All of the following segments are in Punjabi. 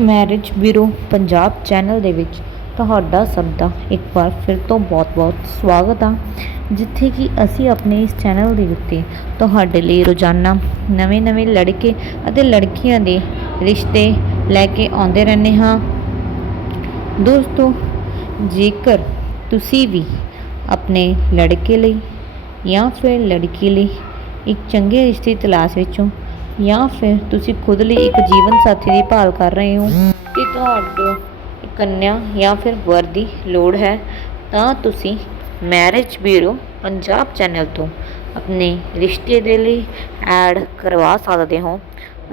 ਮੈਰਿਜ ਬਿਊਰੋ ਪੰਜਾਬ ਚੈਨਲ ਦੇ ਵਿੱਚ ਤੁਹਾਡਾ ਸਭ ਦਾ ਇੱਕ ਵਾਰ ਫਿਰ ਤੋਂ ਬਹੁਤ-ਬਹੁਤ ਸਵਾਗਤ ਆ। ਜਿੱਥੇ ਕਿ ਅਸੀਂ ਆਪਣੇ ਇਸ ਚੈਨਲ ਦੇ ਉੱਤੇ ਤੁਹਾਡੇ ਲਈ ਰੋਜ਼ਾਨਾ ਨਵੇਂ-ਨਵੇਂ ਲੜਕੇ ਅਤੇ ਲੜਕੀਆਂ ਦੇ ਰਿਸ਼ਤੇ ਲੈ ਕੇ ਆਉਂਦੇ ਰਹਿੰਦੇ ਹਾਂ। ਦੋਸਤੋ, ਜੇਕਰ ਤੁਸੀਂ ਵੀ ਆਪਣੇ ਲੜਕੇ ਲਈ ਜਾਂ ਫਿਰ ਲੜਕੀ ਲਈ ਇੱਕ ਚੰਗੇ ਰਿਸ਼ਤੇ ਤਲਾਸ਼ ਵਿੱਚੋਂ ਜਾਂ ਫਿਰ ਤੁਸੀਂ ਖੁਦ ਲਈ ਇੱਕ ਜੀਵਨ ਸਾਥੀ ਦੀ ਭਾਲ ਕਰ ਰਹੇ ਹੋ ਕਿ ਤੁਹਾਨੂੰ ਕੰਨਿਆ ਜਾਂ ਫਿਰ ਵਰ ਦੀ ਲੋੜ ਹੈ, ਤਾਂ ਤੁਸੀਂ ਮੈਰਿਜ ਬਿਊਰੋ ਪੰਜਾਬ ਚੈਨਲ ਤੋਂ ਆਪਣੇ ਰਿਸ਼ਤੇ ਦੇ ਲਈ ਐਡ ਕਰਵਾ ਸਕਦੇ ਹੋ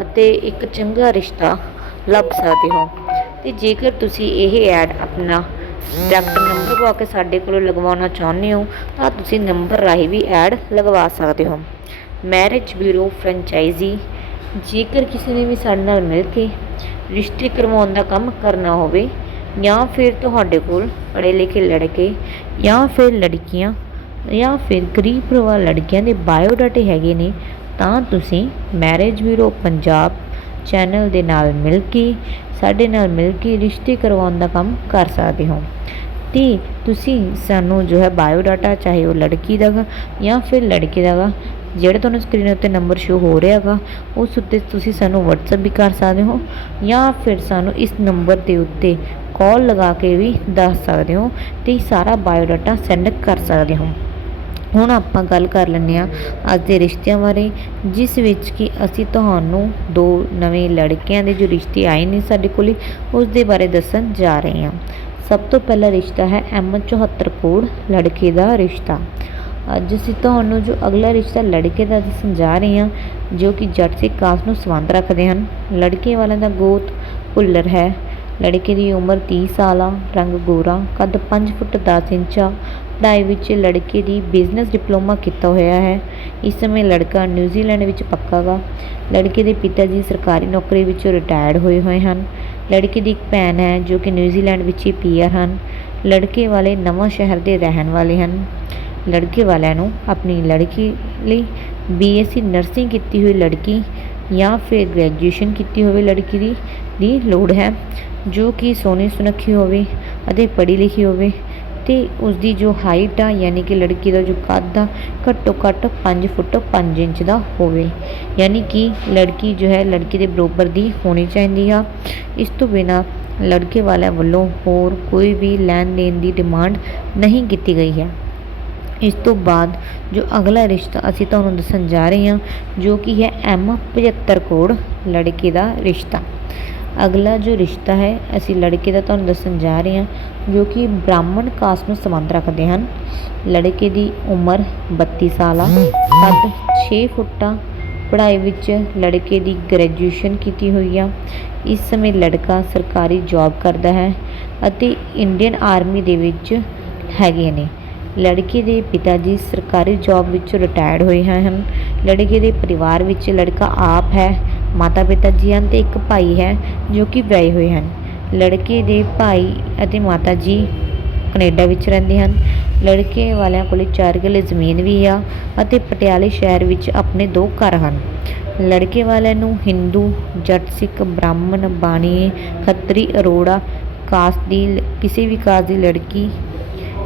ਅਤੇ ਇੱਕ ਚੰਗਾ ਰਿਸ਼ਤਾ ਲੱਭ ਸਕਦੇ ਹੋ। ਤੇ ਜੇਕਰ ਤੁਸੀਂ ਇਹ ਐਡ ਆਪਣਾ ਡਾਇਰੈਕਟ ਨੰਬਰ ਪਾ ਕੇ ਸਾਡੇ ਕੋਲੋਂ ਲਗਵਾਉਣਾ ਚਾਹੁੰਦੇ ਹੋ, ਤਾਂ ਤੁਸੀਂ ਨੰਬਰ ਰਾਹੀਂ ਵੀ ਐਡ ਲਗਵਾ ਸਕਦੇ ਹੋ। ਮੈਰਿਜ ਬਿਊਰੋ ਫਰੈਂਚਾਈਜ਼ੀ ਜੇਕਰ ਕਿਸੇ ਨੇ ਵੀ ਸਾਡੇ ਨਾਲ ਮਿਲ ਕੇ ਰਿਸ਼ਤੇ ਕਰਵਾਉਣ ਦਾ ਕੰਮ ਕਰਨਾ ਹੋਵੇ, ਜਾਂ ਫਿਰ ਤੁਹਾਡੇ ਕੋਲ ਪੜ੍ਹੇ ਲਿਖੇ ਲੜਕੇ, ਜਾਂ ਫਿਰ ਲੜਕੀਆਂ, ਜਾਂ ਫਿਰ ਗਰੀਬ ਪਰਿਵਾਰ ਲੜਕੀਆਂ ਦੇ ਬਾਇਓਡਾਟੇ ਹੈਗੇ ਨੇ, ਤਾਂ ਤੁਸੀਂ ਮੈਰਿਜ ਬਿਊਰੋ ਪੰਜਾਬ ਚੈਨਲ ਦੇ ਨਾਲ ਮਿਲ ਕੇ, ਸਾਡੇ ਨਾਲ ਮਿਲ ਕੇ ਰਿਸ਼ਤੇ ਕਰਵਾਉਣ ਦਾ ਕੰਮ ਕਰ ਸਕਦੇ ਹੋ। ਤੇ ਤੁਸੀਂ ਸਾਨੂੰ ਜੋ ਹੈ ਬਾਇਓਡਾਟਾ ਚਾਹੇ ਉਹ ਲੜਕੀ ਦਾ ਗਾ ਜਾਂ ਫਿਰ ਲੜਕੇ ਦਾ ਗਾ ਜਿਹੜਾ ਤੁਹਾਨੂੰ ਸਕਰੀਨ ਉੱਤੇ ਨੰਬਰ ਸ਼ੋ ਹੋ ਰਿਹਾ ਹੈਗਾ ਉਸ ਉੱਤੇ ਤੁਸੀਂ ਸਾਨੂੰ WhatsApp ਵੀ ਕਰ ਸਕਦੇ ਹੋ ਜਾਂ ਫਿਰ ਸਾਨੂੰ ਇਸ ਨੰਬਰ ਦੇ ਉੱਤੇ ਕਾਲ ਲਗਾ ਕੇ ਵੀ ਦੱਸ ਸਕਦੇ ਹੋ ਤੇ ਸਾਰਾ ਬਾਇਓਡਾਟਾ ਸੈਂਡ ਕਰ ਸਕਦੇ ਹੋ। ਹੁਣ ਆਪਾਂ ਗੱਲ ਕਰ ਲੈਂਦੇ ਹਾਂ ਅੱਜ ਦੇ ਰਿਸ਼ਤਿਆਂ ਬਾਰੇ, ਜਿਸ ਵਿੱਚ ਕਿ ਅਸੀਂ ਤੁਹਾਨੂੰ ਦੋ ਨਵੇਂ ਲੜਕਿਆਂ ਦੇ ਜੋ ਰਿਸ਼ਤੇ ਆਏ ਨੇ ਸਾਡੇ ਕੋਲ, ਉਸ ਦੇ ਬਾਰੇ ਦੱਸਣ ਜਾ ਰਹੇ ਹਾਂ। ਸਭ ਤੋਂ ਪਹਿਲਾ ਰਿਸ਼ਤਾ ਹੈ ਐਮ 74 ਕੋਡ ਲੜਕੇ ਦਾ ਰਿਸ਼ਤਾ। ਅੱਜ ਅਸੀਂ ਤੁਹਾਨੂੰ ਜੋ ਅਗਲਾ ਰਿਸ਼ਤਾ ਲੜਕੇ ਦਾ ਅਸੀਂ ਸਮਝਾ ਰਹੇ ਹਾਂ, ਜੋ ਕਿ ਜੱਟ ਸਿੱਖ ਕਾਸਟ ਨੂੰ ਸੰਬੰਧ ਰੱਖਦੇ ਹਨ। ਲੜਕੇ ਵਾਲਿਆਂ ਦਾ ਗੋਤ ਭੁੱਲਰ ਹੈ। ਲੜਕੇ ਦੀ ਉਮਰ 30 ਸਾਲ ਆ, ਰੰਗ ਗੋਰਾ, ਕੱਦ 5 ਫੁੱਟ 10 ਇੰਚ ਆ। ਪੜ੍ਹਾਈ ਵਿੱਚ ਲੜਕੇ ਦੀ ਬਿਜ਼ਨਸ ਡਿਪਲੋਮਾ ਕੀਤਾ ਹੋਇਆ ਹੈ। ਇਸ ਸਮੇਂ ਲੜਕਾ ਨਿਊਜ਼ੀਲੈਂਡ ਵਿੱਚ ਪੱਕਾ ਗਾ। ਲੜਕੇ ਦੇ ਪਿਤਾ ਜੀ ਸਰਕਾਰੀ ਨੌਕਰੀ ਵਿੱਚੋਂ ਰਿਟਾਇਰਡ ਹੋਏ ਹੋਏ ਹਨ। ਲੜਕੇ ਦੀ ਇੱਕ ਭੈਣ ਹੈ, ਜੋ ਕਿ ਨਿਊਜ਼ੀਲੈਂਡ ਵਿੱਚ ਹੀ ਪੀਆਰ ਹਨ। ਲੜਕੇ ਵਾਲੇ ਨਵਾਂ ਸ਼ਹਿਰ ਦੇ ਰਹਿਣ ਵਾਲੇ ਹਨ। ਲੜਕੇ ਵਾਲਿਆਂ ਨੂੰ ਆਪਣੀ ਲੜਕੀ ਲਈ ਬੀਐਸਸੀ ਨਰਸਿੰਗ ਕੀਤੀ ਹੋਈ ਲੜਕੀ ਜਾਂ ਫਿਰ ਗ੍ਰੈਜੂਏਸ਼ਨ ਕੀਤੀ ਹੋਵੇ ਲੜਕੀ ਦੀ ਦੀ ਲੋੜ ਹੈ, ਜੋ ਕਿ ਸੋਹਣੀ ਸੁਨੱਖੀ ਹੋਵੇ ਅਤੇ ਪੜ੍ਹੀ ਲਿਖੀ ਹੋਵੇ ਤੇ ਉਸ ਦੀ ਜੋ ਹਾਈਟ ਆ, ਯਾਨੀ ਕਿ ਲੜਕੀ ਦਾ ਜੋ ਕੱਦ ਆ, ਘੱਟੋ ਘੱਟ 5 ਫੁੱਟ 5 ਇੰਚ ਦਾ ਹੋਵੇ। ਯਾਨੀ ਕਿ ਲੜਕੀ ਜੋ ਹੈ, ਲੜਕੀ ਦੇ ਬਰਾਬਰ ਦੀ ਹੋਣੀ ਚਾਹੀਦੀ ਆ। ਇਸ ਤੋਂ ਬਿਨਾ ਲੜਕੇ ਵਾਲਿਆਂ ਵੱਲੋਂ ਹੋਰ ਕੋਈ ਵੀ ਲੈਣ ਦੇਣ ਦੀ ਡਿਮਾਂਡ ਨਹੀਂ ਕੀਤੀ ਗਈ ਹੈ। ਇਸ ਤੋਂ ਬਾਅਦ ਜੋ ਅਗਲਾ ਰਿਸ਼ਤਾ ਅਸੀਂ ਤੁਹਾਨੂੰ ਦੱਸਣ ਜਾ ਰਹੇ ਹਾਂ, ਜੋ ਕਿ ਹੈ ਐਮ 75 ਕੋਡ ਲੜਕੇ ਦਾ ਰਿਸ਼ਤਾ। ਅਗਲਾ ਜੋ ਰਿਸ਼ਤਾ ਹੈ, ਅਸੀਂ ਲੜਕੇ ਦਾ ਤੁਹਾਨੂੰ ਦੱਸਣ ਜਾ ਰਹੇ ਹਾਂ, ਜੋ ਕਿ ਬ੍ਰਾਹਮਣ ਕਾਸਟ ਨੂੰ ਸੰਬੰਧ ਰੱਖਦੇ ਹਨ। ਲੜਕੇ ਦੀ ਉਮਰ 32 ਸਾਲ ਆ ਕੱਦ 6 ਫੁੱਟਾਂ ਪੜ੍ਹਾਈ ਵਿੱਚ ਲੜਕੇ ਦੀ ਗ੍ਰੈਜੂਏਸ਼ਨ ਕੀਤੀ ਹੋਈ ਆ। ਇਸ ਸਮੇਂ ਲੜਕਾ ਸਰਕਾਰੀ ਜੌਬ ਕਰਦਾ ਹੈ ਅਤੇ ਇੰਡੀਅਨ ਆਰਮੀ ਦੇ ਵਿੱਚ ਹੈਗੇ ਨੇ। ਲੜਕੇ ਦੇ ਪਿਤਾ ਜੀ ਸਰਕਾਰੀ ਜੌਬ ਵਿੱਚੋਂ ਰਿਟਾਇਰਡ ਹੋਏ ਹਨ। ਲੜਕੇ ਦੇ ਪਰਿਵਾਰ ਵਿੱਚ ਲੜਕਾ ਆਪ ਹੈ। ਮਾਤਾ ਪਿਤਾ ਜੀ ਹਨ ਅਤੇ ਇੱਕ ਭਾਈ ਹੈ ਜੋ ਕਿ ਵਿਆਹੇ ਹੋਏ ਹਨ। ਲੜਕੇ ਦੇ ਭਾਈ ਅਤੇ ਮਾਤਾ ਜੀ ਕੈਨੇਡਾ ਵਿੱਚ ਰਹਿੰਦੇ ਹਨ। ਲੜਕੇ ਵਾਲਿਆਂ ਕੋਲ 4 ਕਿੱਲੇ ਜ਼ਮੀਨ ਵੀ ਆ ਅਤੇ ਪਟਿਆਲੇ ਸ਼ਹਿਰ ਵਿੱਚ ਆਪਣੇ ਦੋ ਘਰ ਹਨ। ਲੜਕੇ ਵਾਲਿਆਂ ਨੂੰ ਹਿੰਦੂ, ਜੱਟ, ਸਿੱਖ, ਬ੍ਰਾਹਮਣ, ਬਾਣੀ, ਖੱਤਰੀ, ਅਰੋੜਾ ਕਾਸਟ ਦੀ ਕਿਸੇ ਵੀ ਕਾਸਟ ਦੀ ਲੜਕੀ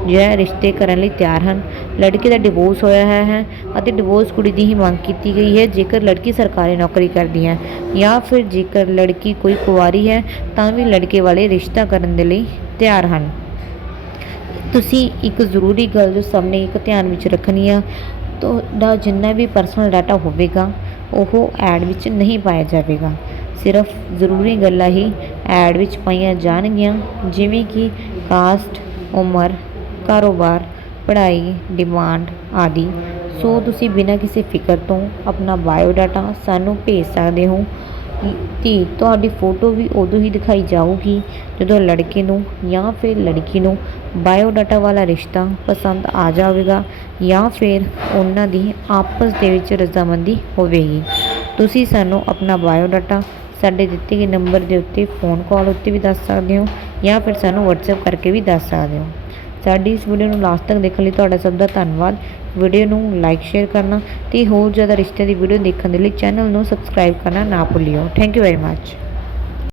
ਜਿਹੜਾ ਰਿਸ਼ਤੇ ਕਰਨ ਲਈ ਤਿਆਰ ਹਨ। ਲੜਕੇ ਦਾ ਡਿਵੋਰਸ ਹੋਇਆ ਹੈ ਅਤੇ ਡਿਵੋਰਸ ਕੁੜੀ ਦੀ ਹੀ ਮੰਗ ਕੀਤੀ ਗਈ ਹੈ। ਜੇਕਰ ਲੜਕੀ ਸਰਕਾਰੀ ਨੌਕਰੀ ਕਰਦੀ ਹੈ ਜਾਂ ਫਿਰ ਜੇਕਰ ਲੜਕੀ ਕੋਈ ਕੁਵਾਰੀ ਹੈ, ਤਾਂ ਵੀ ਲੜਕੇ ਵਾਲੇ ਰਿਸ਼ਤਾ ਕਰਨ ਦੇ ਲਈ ਤਿਆਰ ਹਨ। ਤੁਸੀਂ ਇੱਕ ਜ਼ਰੂਰੀ ਗੱਲ ਜੋ ਸਾਹਮਣੇ ਇੱਕ ਧਿਆਨ ਵਿੱਚ ਰੱਖਣੀ ਆ, ਤੁਹਾਡਾ ਜਿੰਨਾ ਵੀ ਪਰਸਨਲ ਡਾਟਾ ਹੋਵੇਗਾ, ਉਹ ਐਡ ਵਿੱਚ ਨਹੀਂ ਪਾਇਆ ਜਾਵੇਗਾ। ਸਿਰਫ ਜ਼ਰੂਰੀ ਗੱਲਾਂ ਹੀ ਐਡ ਵਿੱਚ ਪਾਈਆਂ ਜਾਣਗੀਆਂ, ਜਿਵੇਂ ਕਿ ਕਾਸਟ ਉਮਰ ਕਾਰੋਬਾਰ, ਪੜ੍ਹਾਈ ਡਿਮਾਂਡ ਆਦਿ। ਸੋ ਤੁਸੀਂ ਬਿਨਾਂ ਕਿਸੇ ਫਿਕਰ ਤੋਂ ਆਪਣਾ ਬਾਇਓਡਾਟਾ ਸਾਨੂੰ ਭੇਜ ਸਕਦੇ ਹੋ। ਅਤੇ ਤੁਹਾਡੀ ਫੋਟੋ ਵੀ ਉਦੋਂ ਹੀ ਦਿਖਾਈ ਜਾਊਗੀ, ਜਦੋਂ ਲੜਕੇ ਨੂੰ ਜਾਂ ਫਿਰ ਲੜਕੀ ਨੂੰ ਬਾਇਓਡਾਟਾ ਵਾਲਾ ਰਿਸ਼ਤਾ ਪਸੰਦ ਆ ਜਾਵੇਗਾ ਜਾਂ ਫਿਰ ਉਹਨਾਂ ਦੀ ਆਪਸ ਦੇ ਵਿੱਚ ਰਜ਼ਾਮੰਦੀ ਹੋਵੇਗੀ। ਤੁਸੀਂ ਸਾਨੂੰ ਆਪਣਾ ਬਾਇਓਡਾਟਾ ਸਾਡੇ ਦਿੱਤੇ ਗਏ ਨੰਬਰ ਦੇ ਉੱਤੇ ਫੋਨ ਕਾਲ ਉੱਤੇ ਵੀ ਦੱਸ ਸਕਦੇ ਹੋ ਜਾਂ ਫਿਰ ਸਾਨੂੰ WhatsApp ਕਰਕੇ ਵੀ ਦੱਸ ਸਕਦੇ ਹੋ। ਸਾਡੀ ਇਸ ਵੀਡੀਓ ਨੂੰ ਲਾਸਟ ਤੱਕ ਦੇਖਣ ਲਈ ਤੁਹਾਡਾ ਸਭ ਦਾ ਧੰਨਵਾਦ। ਵੀਡੀਓ ਨੂੰ ਲਾਈਕ ਸ਼ੇਅਰ ਕਰਨਾ ਤੇ ਹੋਰ ਜ਼ਿਆਦਾ ਰਿਸ਼ਤੇ ਦੀ ਵੀਡੀਓ ਦੇਖਣ ਦੇ ਲਈ ਚੈਨਲ ਨੂੰ ਸਬਸਕ੍ਰਾਈਬ ਕਰਨਾ ਨਾ ਭੁੱਲਿਓ। Thank you very much